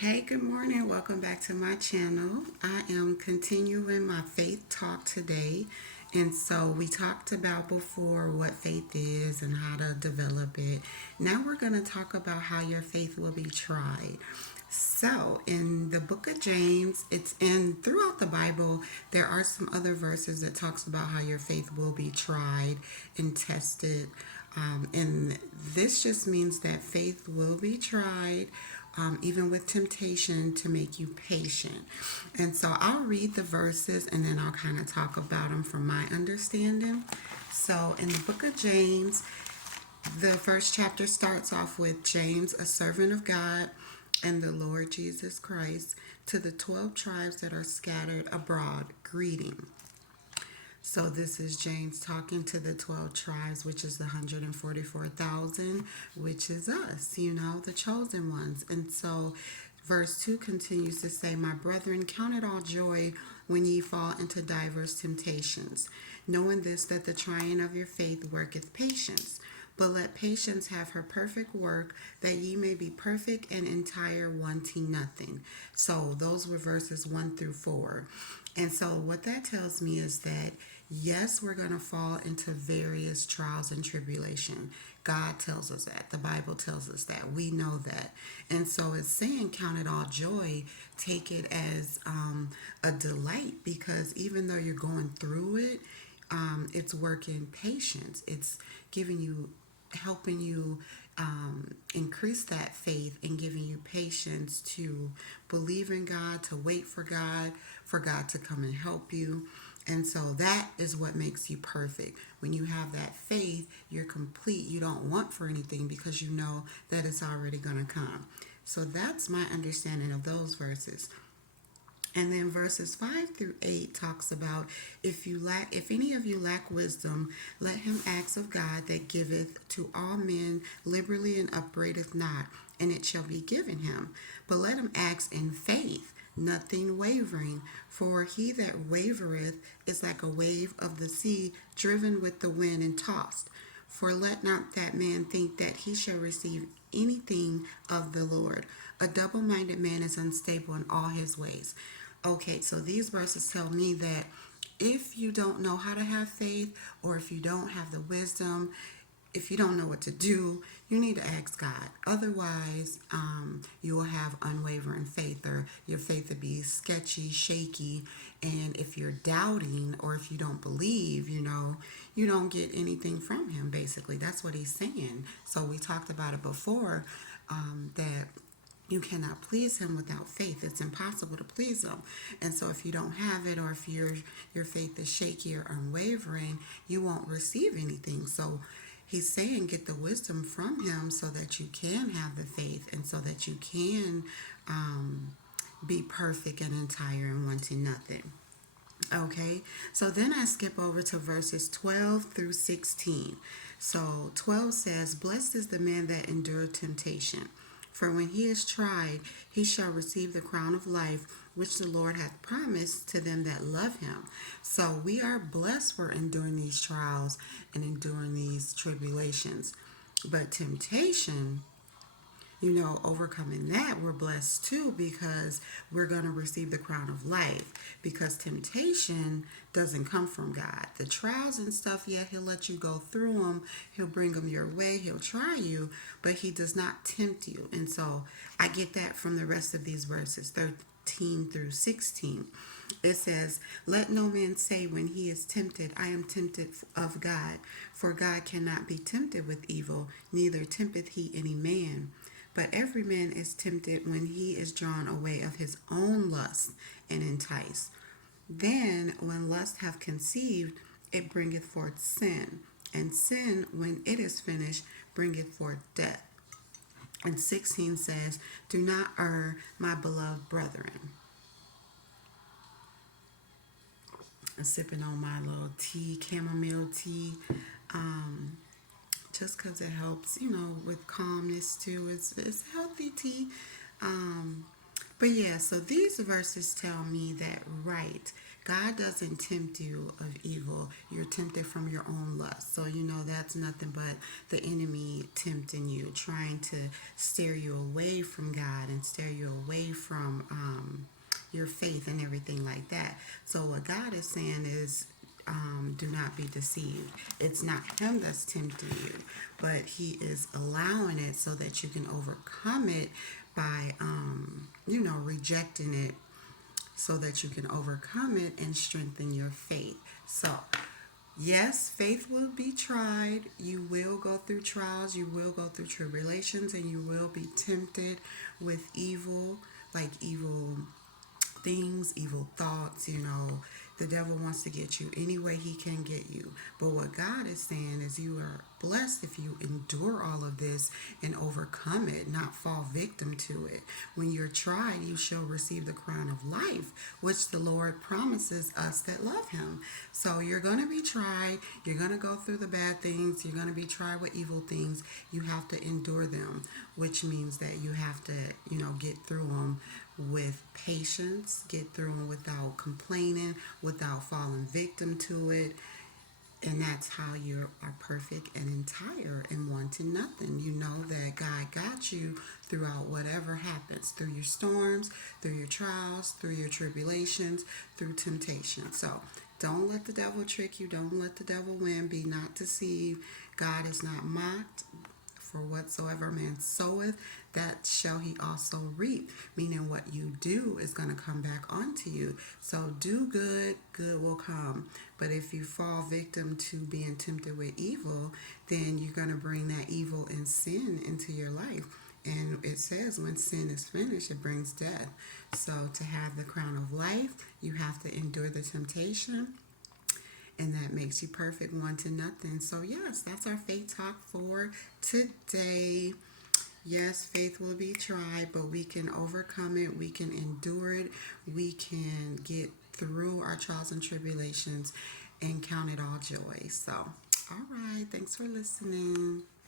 Hey, good morning. Welcome back to my channel. I am continuing my faith talk today. And so we talked about before what faith is and how to develop it. Now we're going to talk about how your faith will be tried. So, in the book of James, it's in throughout the Bible, there are some other verses that talks about how your faith will be tried and tested. And this just means that faith will be tried, even with temptation, to make you patient. And so I'll read the verses and then I'll kind of talk about them from my understanding. So, in the book of James, the first chapter starts off with James, a servant of God and the Lord Jesus Christ, to the 12 tribes that are scattered abroad, greeting. So this is James talking to the 12 tribes, which is the 144,000, which is us, the chosen ones. And so verse 2 continues to say, "My brethren, count it all joy when ye fall into diverse temptations, knowing this, that the trying of your faith worketh patience. But let patience have her perfect work, that ye may be perfect and entire, wanting nothing." So those were verses 1 through 4. And so what that tells me is that yes, we're going to fall into various trials and tribulation. God tells us that. The Bible tells us that. We know that. And so it's saying count it all joy. Take it as a delight, because even though you're going through it, it's working patience. It's giving you, helping you increase that faith and giving you patience to believe in God, to wait for God to come and help you. And so that is what makes you perfect. When you have that faith, you're complete. You don't want for anything because you know that it's already going to come. So that's my understanding of those verses. And then verses 5 through 8 talks about, if any of you lack wisdom, let him ask of God, that giveth to all men liberally and upbraideth not, and it shall be given him. But let him ask in faith, nothing wavering. For he that wavereth is like a wave of the sea, driven with the wind and tossed. For let not that man think that he shall receive anything of the Lord. A double minded man is unstable in all his ways. Okay, so these verses tell me that if you don't know how to have faith, or if you don't have the wisdom, if you don't know what to do, you need to ask God. Otherwise, you will have unwavering faith, or your faith will be sketchy, shaky. And if you're doubting, or if you don't believe, you don't get anything from him, basically. That's what he's saying. So we talked about it before, that you cannot please him without faith. It's impossible to please him. And so if you don't have it, or if your faith is shaky or unwavering, you won't receive anything. So he's saying get the wisdom from him so that you can have the faith, and so that you can be perfect and entire and wanting nothing. Okay, so then I skip over to verses 12 through 16. So 12 says, "Blessed is the man that endured temptation. For when he is tried, he shall receive the crown of life, which the Lord hath promised to them that love him." So we are blessed for enduring these trials and enduring these tribulations. But temptation, overcoming that, we're blessed too, because we're going to receive the crown of life. Because temptation doesn't come from God. The trials and stuff, yeah, he'll let you go through them, he'll bring them your way, he'll try you, but he does not tempt you. And so I get that from the rest of these verses, 13 through 16. It says, "Let no man say when he is tempted, I am tempted of God. For God cannot be tempted with evil, neither tempteth he any man. But every man is tempted when he is drawn away of his own lust, and enticed. Then when lust hath conceived, it bringeth forth sin. And sin, when it is finished, bringeth forth death." And 16 says, "Do not err, my beloved brethren." I'm sipping on my little tea, chamomile tea, um, just because it helps, with calmness too. It's healthy tea. Um, but yeah, so these verses tell me that, right, God doesn't tempt you of evil. You're tempted from your own lust. So, that's nothing but the enemy tempting you, trying to steer you away from God and steer you away from your faith and everything like that. So, what God is saying is, do not be deceived. It's not him that's tempting you, but he is allowing it so that you can overcome it by, rejecting it, so that you can overcome it and strengthen your faith. So, yes, faith will be tried. You will go through trials, you will go through tribulations, and you will be tempted with evil, like evil things, evil thoughts. The devil wants to get you any way he can get you. But what God is saying is you are blessed if you endure all of this and overcome it, not fall victim to it. When you're tried, you shall receive the crown of life, which the Lord promises us that love him. So you're going to be tried. You're going to go through the bad things. You're going to be tried with evil things. You have to endure them, which means that you have to, get through them with patience, get through them without complaining, without falling victim to it. And that's how you are perfect and entire and wanting nothing. You know that God got you throughout whatever happens, through your storms, through your trials, through your tribulations, through temptation. So don't let the devil trick you. Don't let the devil win. Be not deceived. God is not mocked. For whatsoever man soweth, that shall he also reap. Meaning what you do is going to come back onto you. So do good, good will come. But if you fall victim to being tempted with evil, then you're going to bring that evil and sin into your life. And it says when sin is finished, it brings death. So to have the crown of life, you have to endure the temptation, and that makes you perfect, one to nothing. So, yes, that's our faith talk for today. Yes, faith will be tried, but we can overcome it. We can endure it. We can get through our trials and tribulations and count it all joy. So, all right. Thanks for listening.